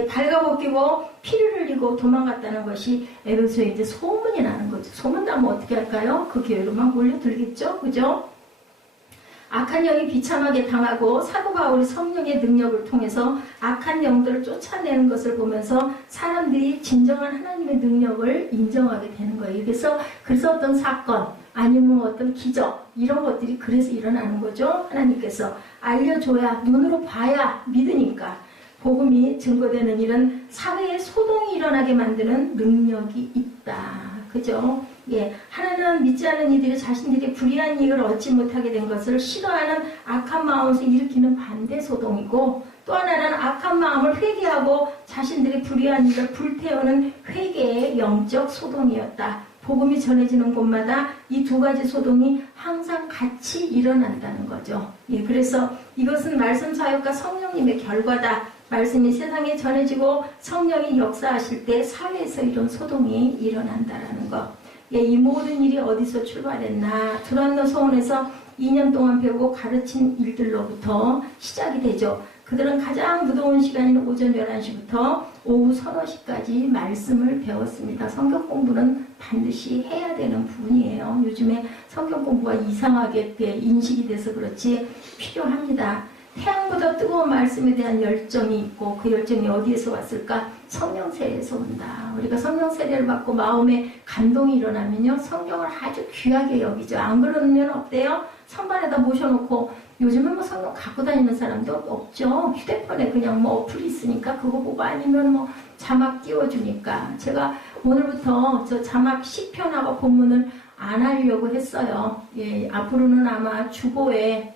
발가벗기고 피를 흘리고 도망갔다는 것이 에베소에 이제 소문이 나는 거죠. 소문 나면 어떻게 할까요? 그 교회로 막 몰려들겠죠, 그죠? 악한 영이 비참하게 당하고 사도 바울이 성령의 능력을 통해서 악한 영들을 쫓아내는 것을 보면서 사람들이 진정한 하나님의 능력을 인정하게 되는 거예요. 그래서 어떤 사건 아니면 어떤 기적 이런 것들이 그래서 일어나는 거죠. 하나님께서 알려줘야 눈으로 봐야 믿으니까 복음이 증거되는 일은 사회에 소동이 일어나게 만드는 능력이 있다. 그죠? 하나는 믿지 않는 이들이 자신들이 불의한 이익을 얻지 못하게 된 것을 싫어하는 악한 마음에서 일으키는 반대 소동이고 또 하나는 악한 마음을 회개하고 자신들이 불의한 일을 불태우는 회개의 영적 소동이었다. 복음이 전해지는 곳마다 이 두 가지 소동이 항상 같이 일어난다는 거죠. 그래서 이것은 말씀 사역과 성령님의 결과다. 말씀이 세상에 전해지고 성령이 역사하실 때 사회에서 이런 소동이 일어난다라는 것. 이 모든 일이 어디서 출발했나? 두란노 소원에서 2년 동안 배우고 가르친 일들로부터 시작이 되죠. 그들은 가장 무더운 시간인 오전 11시부터 오후 서너 시까지 말씀을 배웠습니다. 성경 공부는 반드시 해야 되는 부분이에요. 요즘에 성경 공부가 이상하게 인식이 돼서 그렇지 필요합니다. 태양보다 뜨거운 말씀에 대한 열정이 있고 그 열정이 어디에서 왔을까? 성령 세례에서 온다. 우리가 성령 세례를 받고 마음에 감동이 일어나면요. 성경을 아주 귀하게 여기죠. 안 그러면 어때요? 선반에다 모셔놓고 요즘은 뭐 성경 갖고 다니는 사람도 없죠. 휴대폰에 그냥 뭐 어플이 있으니까 그거 보고 아니면 뭐 자막 띄워주니까 제가 오늘부터 저 자막 시편하고 본문을 안 하려고 했어요. 앞으로는 아마 주보에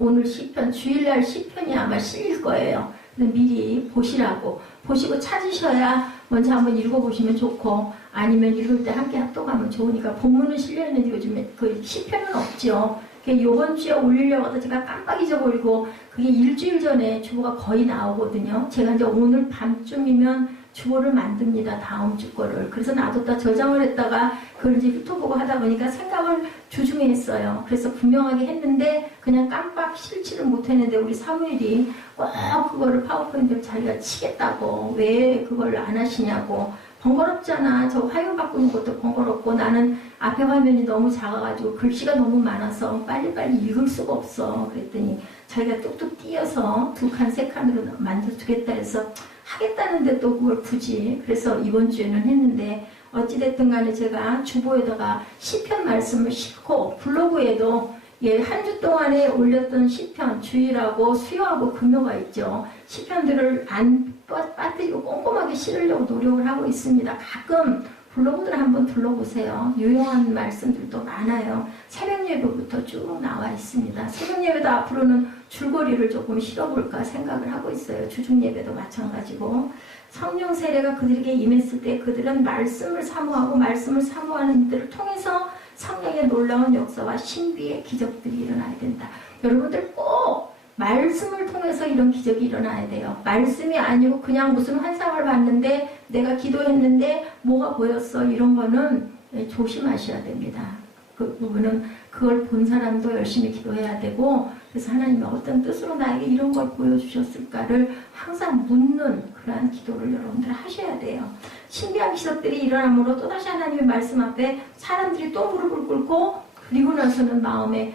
오늘 시편, 주일날 시편이 아마 실릴 거예요. 미리 보시고 찾으셔야 먼저 한번 읽어보시면 좋고 아니면 읽을 때 함께 합독하면 좋으니까 본문은 실려있는데 요즘에 그 시편은 없죠. 요번 주에 올리려고 하다 제가 깜빡 잊어버리고 그게 일주일 전에 주보가 거의 나오거든요. 제가 이제 오늘 밤쯤이면 주보를 만듭니다. 다음 주 거를. 그래서 놔뒀다 저장을 했다가 그걸 이제 훑어보고 하다 보니까 생각을 주중에 했어요. 그래서 분명하게 했는데 그냥 깜빡 실치를 못했는데 우리 사무엘이 꼭 그거를 파워포인트를 자기가 치겠다고 왜 그걸 안 하시냐고. 번거롭잖아. 저 화면 바꾸는 것도 번거롭고 나는 앞에 화면이 너무 작아가지고 글씨가 너무 많아서 빨리빨리 읽을 수가 없어. 그랬더니 자기가 뚝뚝 띄어서 2칸, 3칸으로 만들어주겠다 해서 하겠다는데 또 그걸 굳이 그래서 이번 주에는 했는데 어찌됐든 간에 제가 주보에다가 시편 말씀을 싣고 블로그에도 한 주 동안에 올렸던 시편 주일하고 수요하고 금요가 있죠. 시편들을 안 빠뜨리고 꼼꼼하게 실으려고 노력을 하고 있습니다. 가끔 블로그들 한번 둘러보세요. 유용한 말씀들도 많아요. 새벽 예배부터 쭉 나와 있습니다. 새벽 예배도 앞으로는 줄거리를 조금 실어볼까 생각을 하고 있어요. 주중 예배도 마찬가지고. 성령 세례가 그들에게 임했을 때 그들은 말씀을 사모하고 말씀을 사모하는 이들을 통해서 성령의 놀라운 역사와 신비의 기적들이 일어나야 된다. 여러분들 꼭 말씀을 통해서 이런 기적이 일어나야 돼요. 말씀이 아니고 그냥 무슨 환상을 봤는데 내가 기도했는데 뭐가 보였어 이런 거는 조심하셔야 됩니다. 그 부분은 그걸 본 사람도 열심히 기도해야 되고, 그래서 하나님이 어떤 뜻으로 나에게 이런 걸 보여주셨을까를 항상 묻는 그러한 기도를 여러분들 하셔야 돼요. 신비한 기적들이 일어나므로 또다시 하나님의 말씀 앞에 사람들이 또 무릎을 꿇고, 그리고 나서는 마음에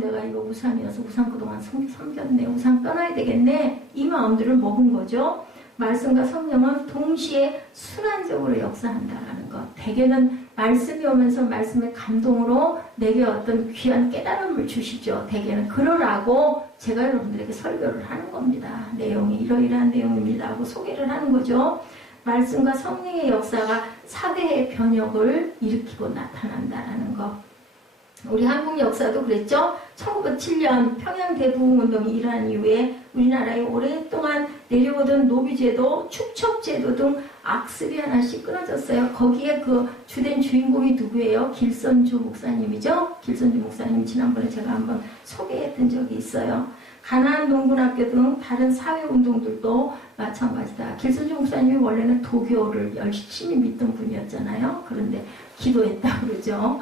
내가 이거 우상이어서 우상 그동안 섬겼네, 우상 떠나야 되겠네, 이 마음들을 먹은 거죠. 말씀과 성령은 동시에 순환적으로 역사한다는 것. 대개는 말씀이 오면서 말씀의 감동으로 내게 어떤 귀한 깨달음을 주시죠. 대개는 그러라고 제가 여러분들에게 설교를 하는 겁니다. 내용이 이러이러한 내용입니다 하고 소개를 하는 거죠. 말씀과 성령의 역사가 사회의 변혁을 일으키고 나타난다는 것. 우리 한국 역사도 그랬죠. 1907년 평양대부흥운동이 일어난 이후에 우리나라에 오랫동안 내려오던 노비제도, 축척제도 등 악습이 하나씩 끊어졌어요. 거기에 그 주된 주인공이 누구예요? 길선주 목사님이죠. 길선주 목사님 지난번에 제가 한번 소개했던 적이 있어요. 가나안 농군학교 등 다른 사회운동들도 마찬가지다. 길선주 목사님이 원래는 도교를 열심히 믿던 분이었잖아요. 그런데 기도했다고 그러죠.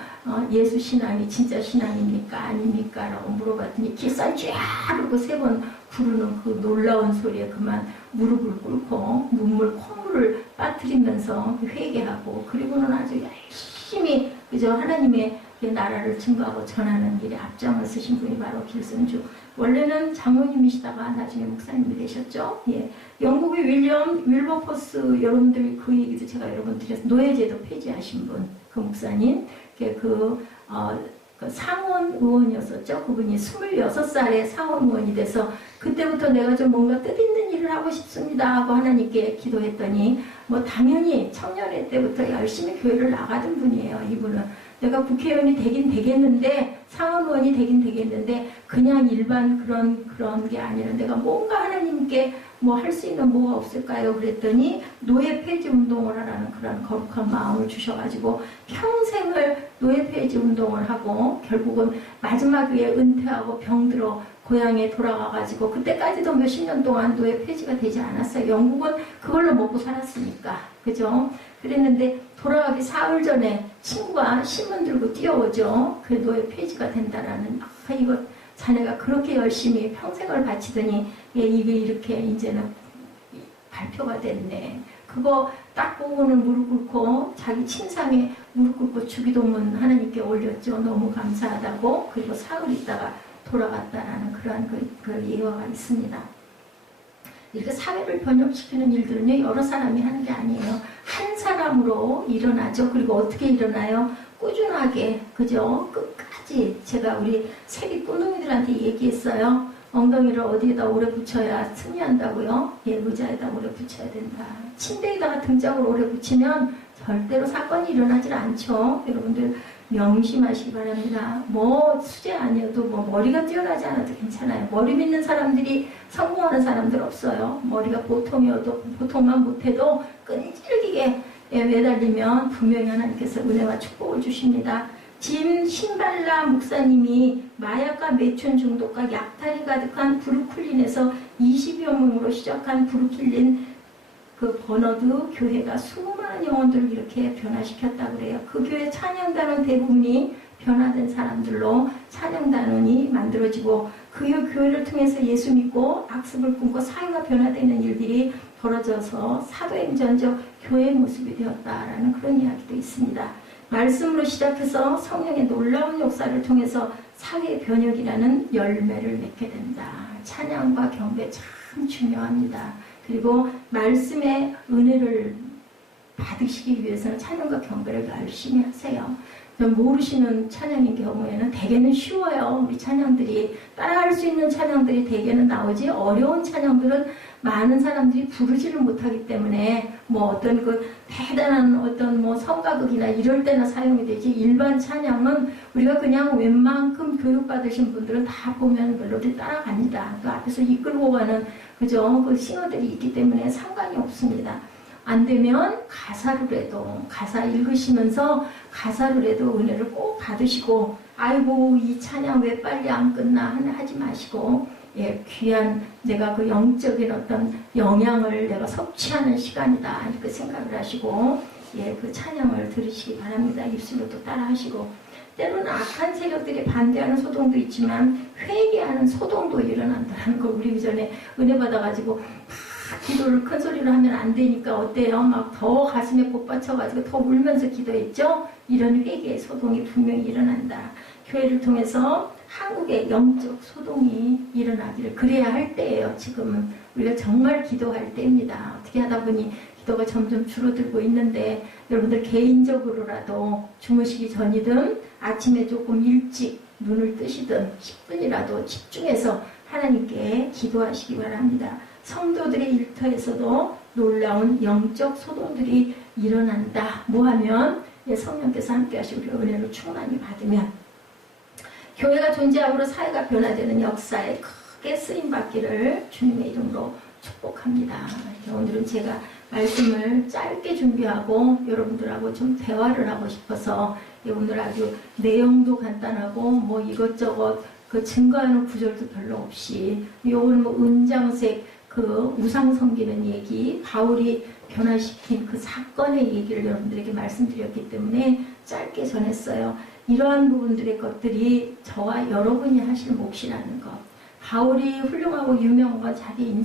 예수 신앙이 진짜 신앙입니까? 아닙니까? 라고 물어봤더니 길선주야! 그러고 3번 부르는 그 놀라운 소리에 그만 무릎을 꿇고 콧물을 빠뜨리면서 회개하고, 그리고는 아주 열심히 그저 하나님의 나라를 증거하고 전하는 일에 앞장을 쓰신 분이 바로 길선주. 원래는 장로님이시다가 나중에 목사님이 되셨죠. 예. 영국의 윌버포스, 여러분들 그 얘기도 제가 여러분들이 노예제도 폐지하신 분, 그 목사님, 그 상원 의원이었었죠. 그분이 26살에 상원 의원이 돼서 그때부터 내가 좀 뭔가 뜻있는 일을 하고 싶습니다 하고 하나님께 기도했더니 당연히 청년회 때부터 열심히 교회를 나가던 분이에요. 이분은 내가 국회의원이 되긴 되겠는데, 상원 의원이 되긴 되겠는데 그냥 일반 그런 게 아니라 내가 뭔가 하나님께 할 수 있는 뭐가 없을까요? 그랬더니 노예 폐지 운동을 하라는 그런 거룩한 마음을 주셔가지고 평생을 노예 폐지 운동을 하고 결국은 마지막에 은퇴하고 병들어 고향에 돌아가가지고 그때까지도 몇십 년 동안 노예 폐지가 되지 않았어요. 영국은 그걸로 먹고 살았으니까. 그죠? 그랬는데 돌아가기 사흘 전에 친구가 신문 들고 뛰어오죠. 그 노예 폐지가 된다라는. 이거 자네가 그렇게 열심히 평생을 바치더니 이게 이렇게 이제는 발표가 됐네. 그거 딱 보고는 무릎 꿇고 자기 침상에 무릎 꿇고 주기도문 하나님께 올렸죠. 너무 감사하다고. 그리고 사흘 있다가 돌아갔다라는 그러한 그 예화가 있습니다. 이렇게 사회를 변혁시키는 일들은요, 여러 사람이 하는 게 아니에요. 한 사람으로 일어나죠. 그리고 어떻게 일어나요? 꾸준하게, 그죠? 끝까지. 제가 우리 세비 꼬둥이들한테 얘기했어요. 엉덩이를 어디에다 오래 붙여야 승리한다고요? 예, 의자에다 오래 붙여야 된다. 침대에다가 등짝을 오래 붙이면 절대로 사건이 일어나질 않죠. 여러분들 명심하시기 바랍니다. 수제 아니어도 머리가 뛰어나지 않아도 괜찮아요. 머리 믿는 사람들이 성공하는 사람들 없어요. 머리가 보통이어도 보통만 못해도 끈질기게 매달리면 분명히 하나님께서 은혜와 축복을 주십니다. 짐 신발라 목사님이 마약과 매춘 중독과 약탈이 가득한 브루클린에서 20여 명으로 시작한 브루클린 그 버너드 교회가 수많은 영혼들을 이렇게 변화시켰다고 그래요. 그 교회 찬양단원 대부분이 변화된 사람들로 찬양단원이 만들어지고 그 교회를 통해서 예수 믿고 악습을 끊고 사회가 변화되는 일들이 벌어져서 사도행전적 교회의 모습이 되었다라는 그런 이야기도 있습니다. 말씀으로 시작해서 성령의 놀라운 역사를 통해서 사회 변혁이라는 열매를 맺게 된다. 찬양과 경배 참 중요합니다. 그리고 말씀의 은혜를 받으시기 위해서는 찬양과 경배를 열심히 하세요. 모르시는 찬양인 경우에는 대개는 쉬워요. 우리 찬양들이 따라할 수 있는 찬양들이 대개는 나오지, 어려운 찬양들은 많은 사람들이 부르지를 못하기 때문에 어떤 그 대단한 어떤 성가극이나 이럴 때나 사용이 되지, 일반 찬양은 우리가 그냥 웬만큼 교육받으신 분들은 다 보면 멜로디 따라갑니다. 그 앞에서 이끌고 가는 그죠? 그 싱어들이 있기 때문에 상관이 없습니다. 안 되면 가사로라도, 가사 읽으시면서 가사로라도 은혜를 꼭 받으시고, 아이고 이 찬양 왜 빨리 안 끝나 하지 마시고, 귀한 내가 그 영적인 어떤 영향을 내가 섭취하는 시간이다 이렇게 생각을 하시고 그 찬양을 들으시기 바랍니다. 입술로도 따라 하시고, 때로는 악한 세력들이 반대하는 소동도 있지만 회개하는 소동도 일어난다는 걸 우리 전에 은혜 받아가지고 막 기도를 큰 소리로 하면 안 되니까 어때요? 막 더 가슴에 복받쳐가지고 더 울면서 기도했죠? 이런 회개의 소동이 분명히 일어난다. 교회를 통해서 한국의 영적 소동이 일어나기를 그래야 할 때예요. 지금은 우리가 정말 기도할 때입니다. 어떻게 하다 보니 기도가 점점 줄어들고 있는데 여러분들 개인적으로라도 주무시기 전이든 아침에 조금 일찍 눈을 뜨시든 10분이라도 집중해서 하나님께 기도하시기 바랍니다. 성도들의 일터에서도 놀라운 영적 소동들이 일어난다. 뭐하면 성령께서 함께 하시고 그 은혜를 충만히 받으면 교회가 존재함으로 사회가 변화되는 역사에 크게 쓰임받기를 주님의 이름으로 축복합니다. 오늘은 제가 말씀을 짧게 준비하고 여러분들하고 좀 대화를 하고 싶어서 오늘 아주 내용도 간단하고 뭐 이것저것 그 증거하는 구절도 별로 없이 요건 뭐 은장색 그 우상 섬기는 얘기, 바울이 변화시킨 그 사건의 얘기를 여러분들에게 말씀드렸기 때문에 짧게 전했어요. 이러한 부분들의 것들이 저와 여러분이 하실 몫이라는 것. 바울이 훌륭하고 유명한 건 자기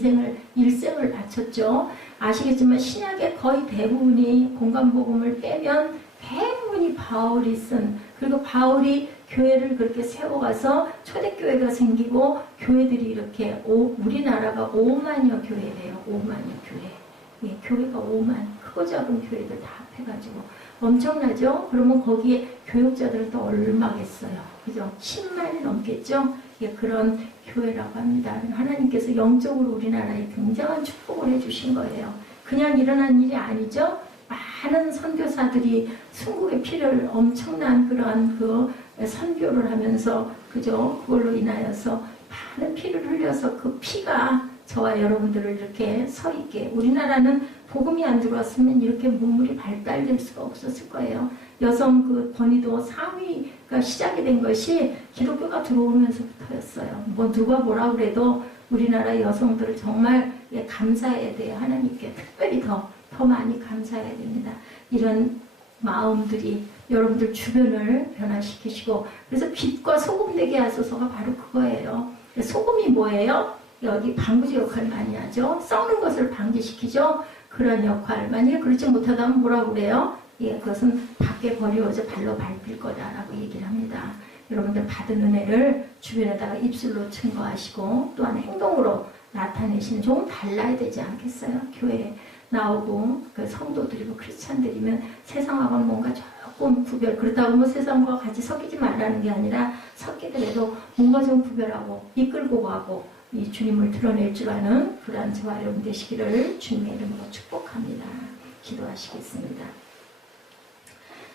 일생을 바쳤죠. 아시겠지만 신약의 거의 대부분이 공간복음을 빼면 대부분이 바울이 쓴, 그리고 바울이 교회를 그렇게 세워가서 초대교회가 생기고 교회들이 이렇게 우리나라가 5만여 교회래요. 5만여 교회. 예, 교회가 5만, 크고 작은 교회들 다 합해가지고 엄청나죠? 그러면 거기에 교육자들은 또 얼마겠어요. 그죠? 10만이 넘겠죠? 예, 그런 교회라고 합니다. 하나님께서 영적으로 우리나라에 굉장한 축복을 해주신 거예요. 그냥 일어난 일이 아니죠? 많은 선교사들이 순국의 피를 엄청난 그러한 그 선교를 하면서, 그죠? 그걸로 인하여서 많은 피를 흘려서 그 피가 저와 여러분들을 이렇게 서 있게, 우리나라는 복음이 안 들어왔으면 이렇게 문물이 발달될 수가 없었을 거예요. 여성 그 권위도 상위가 시작이 된 것이 기독교가 들어오면서부터였어요. 뭐 누가 뭐라 그래도 우리나라 여성들을 정말 감사해야 돼요. 하나님께 특별히 더 많이 감사해야 됩니다. 이런 마음들이 여러분들 주변을 변화시키시고, 그래서 빛과 소금 되게 하소서가 바로 그거예요. 소금이 뭐예요? 여기 방부제 역할을 많이 하죠. 썩는 것을 방지시키죠. 그런 역할. 만약에 그렇지 못하다면 뭐라고 그래요? 예, 그것은 밖에 버리워져 발로 밟힐 거다라고 얘기를 합니다. 여러분들 받은 은혜를 주변에다가 입술로 증거하시고 또한 행동으로 나타내시는, 조금 달라야 되지 않겠어요? 교회에 나오고 그 성도들이고 크리스찬들이면 세상하고는 뭔가 조금 그렇다고 뭐 세상과 같이 섞이지 말라는 게 아니라 섞이더라도 뭔가 좀 구별하고 이끌고 가고 이 주님을 드러낼 줄 아는 그러한 저와 여러분 되시기를 주님의 이름으로 축복합니다. 기도하시겠습니다.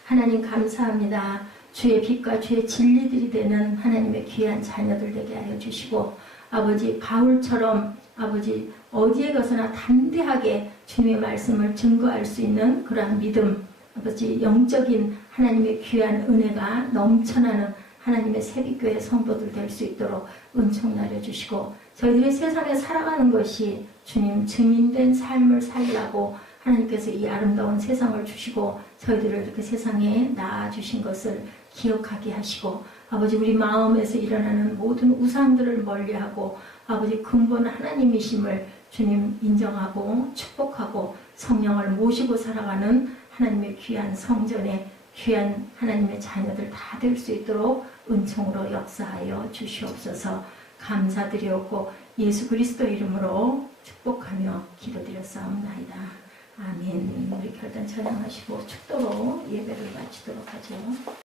하나님 감사합니다. 주의 빛과 주의 진리들이 되는 하나님의 귀한 자녀들 되게 하여 주시고, 아버지 바울처럼 아버지 어디에 가서나 담대하게 주님의 말씀을 증거할 수 있는 그러한 믿음, 아버지 영적인 하나님의 귀한 은혜가 넘쳐나는 하나님의 새빛교회 성도들 될 수 있도록 은총 나려주시고, 저희들이 세상에 살아가는 것이 주님 증인된 삶을 살라고 하나님께서 이 아름다운 세상을 주시고 저희들을 이렇게 세상에 낳아주신 것을 기억하게 하시고, 아버지 우리 마음에서 일어나는 모든 우상들을 멀리하고 아버지 근본 하나님이심을 주님 인정하고 축복하고 성령을 모시고 살아가는 하나님의 귀한 성전에 귀한 하나님의 자녀들 다 될 수 있도록 은총으로 역사하여 주시옵소서. 감사드리옵고 예수 그리스도 이름으로 축복하며 기도드렸사옵나이다. 아멘. 우리 결단 찬양하시고 축도로 예배를 마치도록 하죠.